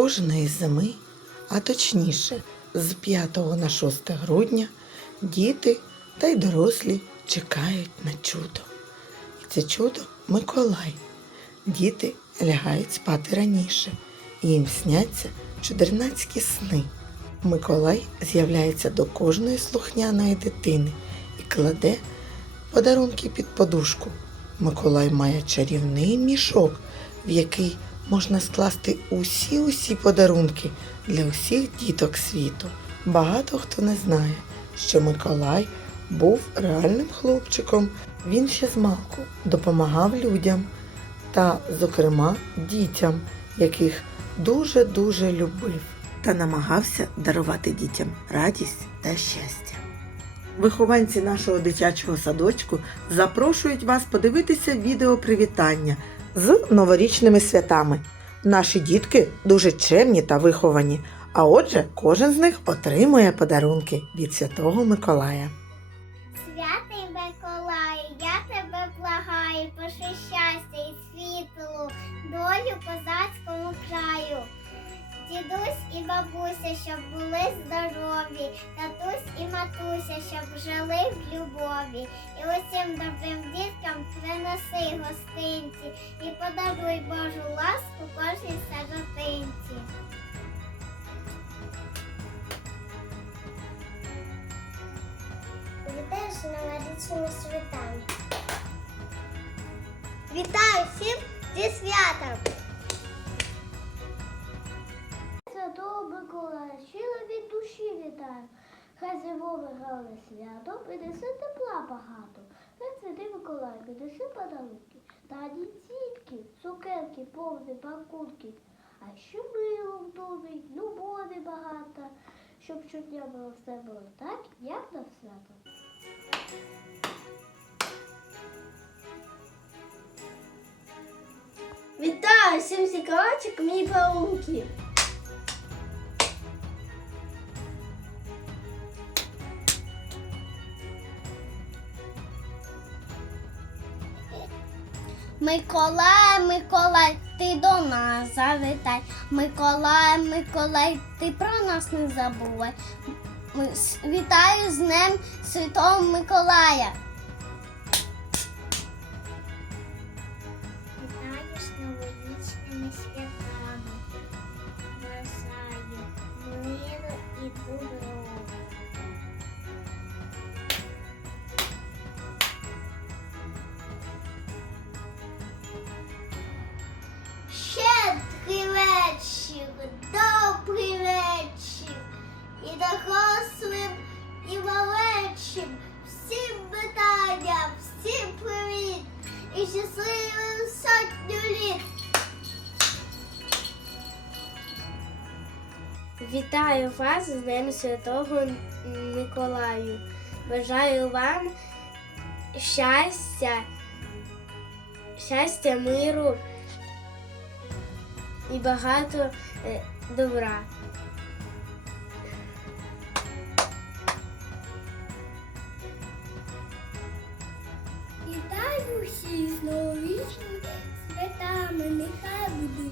Кожної зими, а точніше, з 5 на 6 грудня, діти та й дорослі чекають на чудо. І це чудо Миколай. Діти лягають спати раніше, і їм сняться чудернацькі сни. Миколай з'являється до кожної слухняної дитини і кладе подарунки під подушку. Миколай має чарівний мішок, в який можна скласти усі-усі подарунки для усіх діток світу. Багато хто не знає, що Миколай був реальним хлопчиком. Він ще змалку допомагав людям та, зокрема, дітям, яких дуже-дуже любив та намагався дарувати дітям радість та щастя. Вихованці нашого дитячого садочку запрошують вас подивитися відео привітання з новорічними святами. Наші дітки дуже чемні та виховані, а отже, кожен з них отримує подарунки від Святого Миколая. І бабуся, щоб були здорові, татусь і матуся, щоб жили в любові. І усім добрим діткам принеси гостинці і подаруй Божу ласку кожній сиротинці. Вітаю з новорічними святами. Вітаю всім зі святом! Хай зимове гали свято, принесе тепла багато. Хай святий Миколай принесе подарунки. Та не тільки цукерки, повні пакунки, а ще мило в домі, любові багато, щоб щодня було все було так, як на свято. Вітаю всім сікавачок, мій паунки. Миколай, Миколай, ти до нас завітай. Миколай, Миколай, ти про нас не забувай. Вітаю з Днем Святого Миколая. Вітаю з новорічними святами. Дорослим, і малечим, всім вітання, всім привіт, і щасливим сотню літ. Вітаю вас з Днем Святого Миколаю. Бажаю вам щастя, щастя, миру і багато е, добра. Всіх з новорічними святами, нехай буде